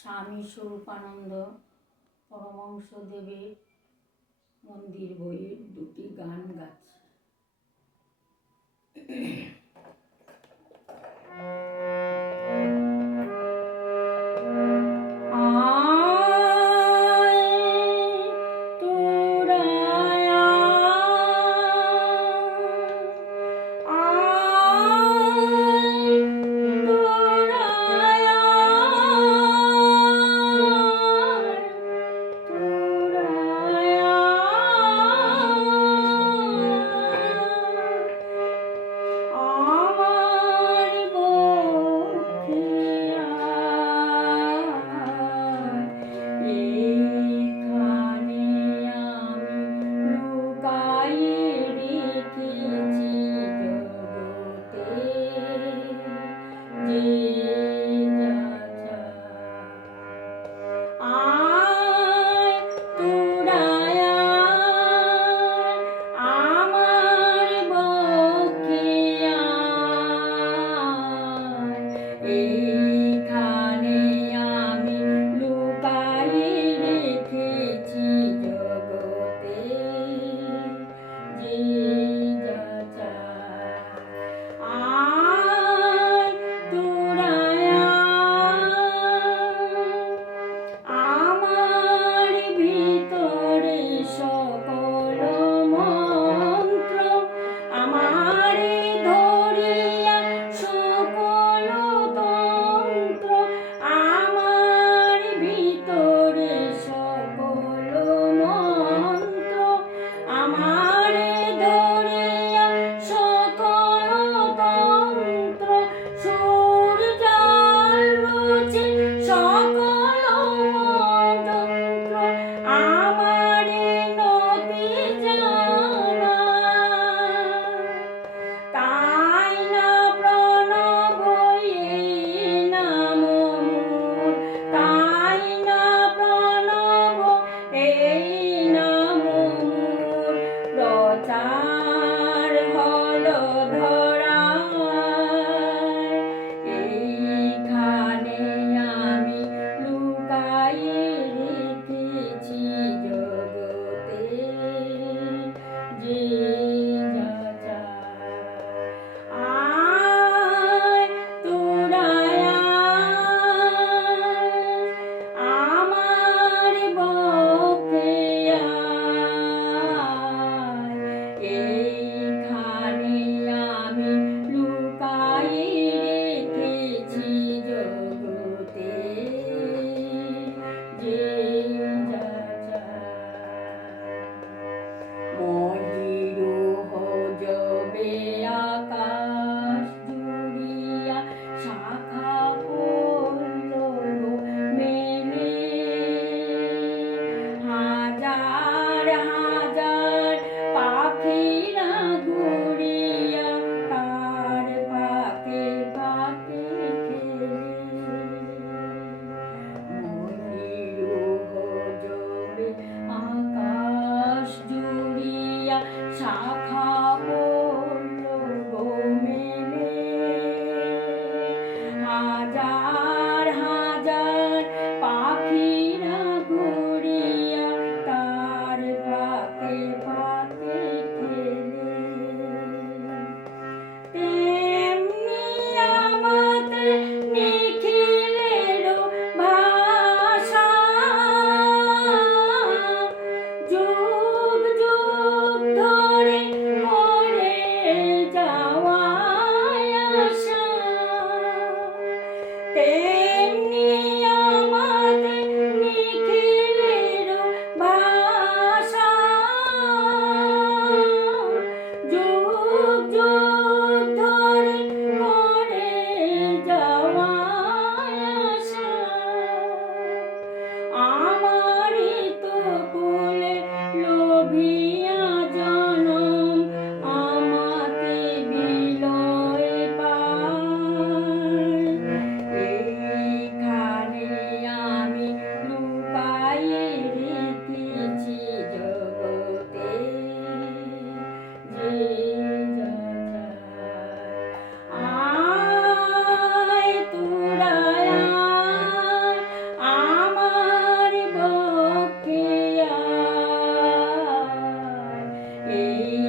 স্বামী স্বরূপানন্দ পরমহংসদেবের মন্দির বইয়ের দুটি গান গাচ্ছি। চা খাব। Amen.